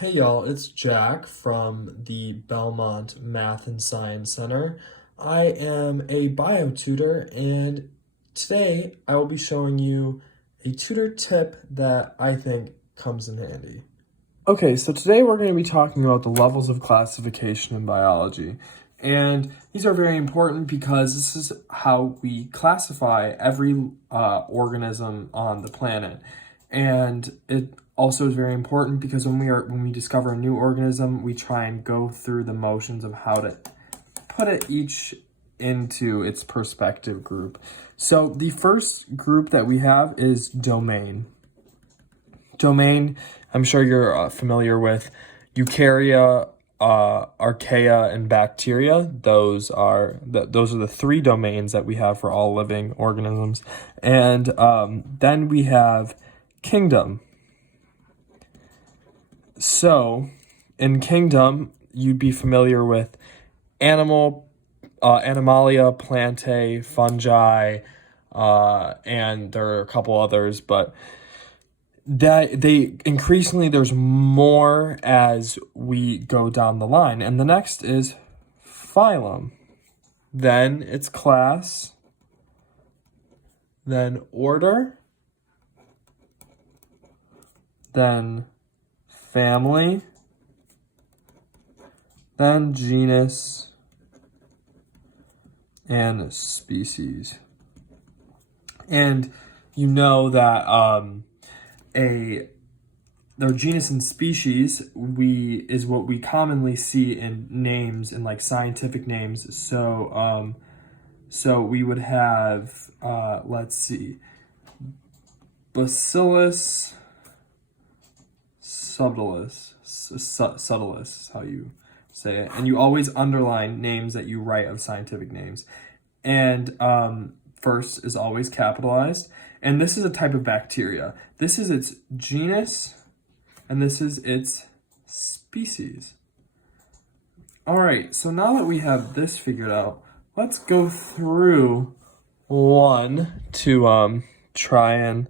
Hey y'all, it's Jack from the Belmont Math and Science Center. I am a bio tutor, and today I will be showing you a tutor tip that I think comes in handy. Okay, so today we're going to be talking about the levels of classification in biology. And these are very important because this is how we classify every organism on the planet. And it also is very important because when we discover a new organism, we try and go through the motions of how to put it each into its perspective group. So the first group that we have is domain. Domain, I'm sure you're familiar with eukarya, archaea, and bacteria. Those are the three domains that we have for all living organisms. And then we have kingdom. So in kingdom, you'd be familiar with animal, Animalia, Plantae, fungi, and there are a couple others, but that they increasingly there's more as we go down the line. And the next is phylum, then it's class, then order, then family, then genus, and species. And you know that their genus and species is what we commonly see in names, in like scientific names. So we would have let's see, Bacillus subtilis is how you say it, and you always underline names that you write of scientific names. And first is always capitalized. And this is a type of bacteria. This is its genus, and this is its species. All right, so now that we have this figured out, let's go through one to try and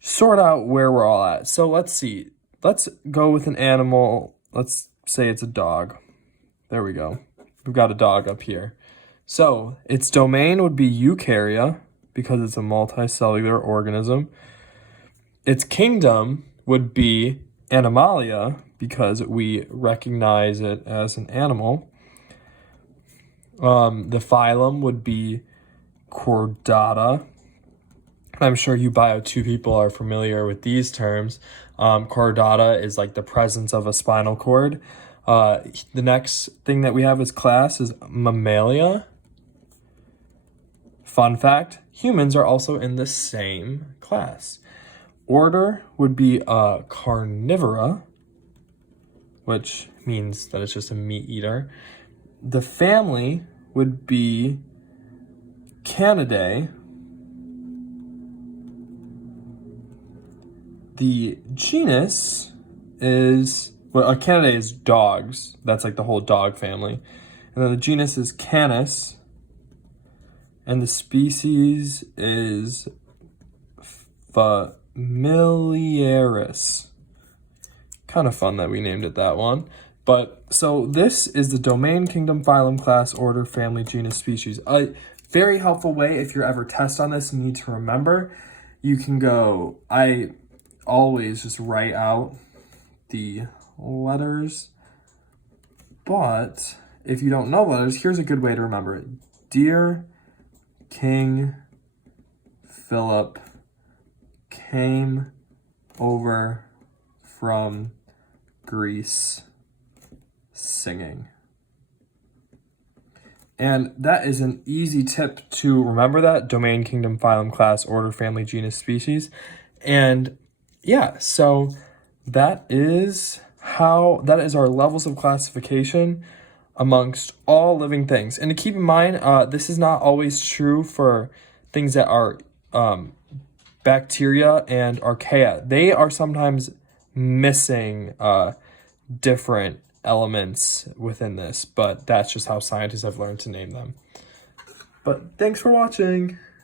sort out where we're all at. So let's see. Let's go with an animal. Let's say it's a dog. There we go. We've got a dog up here. So its domain would be eukarya, because it's a multicellular organism. Its kingdom would be Animalia, because we recognize it as an animal. The phylum would be Chordata. I'm sure you Bio 2 people are familiar with these terms. Chordata is like the presence of a spinal cord. The next thing that we have as class is Mammalia. Fun fact, humans are also in the same class. Order would be Carnivora, which means that it's just a meat eater. The family would be Canidae. The genus is, well, Canidae is dogs. That's like the whole dog family. And then the genus is Canis. And the species is Familiaris. Kind of fun that we named it that one. But so this is the domain, kingdom, phylum, class, order, family, genus, species. A very helpful way if you're ever test on this and need to remember. You can go, I always just write out the letters. But if you don't know letters, here's a good way to remember it. Dear King Philip came over from Greece singing. And that is an easy tip to remember that. Domain, kingdom, phylum, class, order, family, genus, species. And yeah, so that is our levels of classification amongst all living things. And to keep in mind, this is not always true for things that are bacteria and archaea. They are sometimes missing different elements within this, but that's just how scientists have learned to name them. But thanks for watching.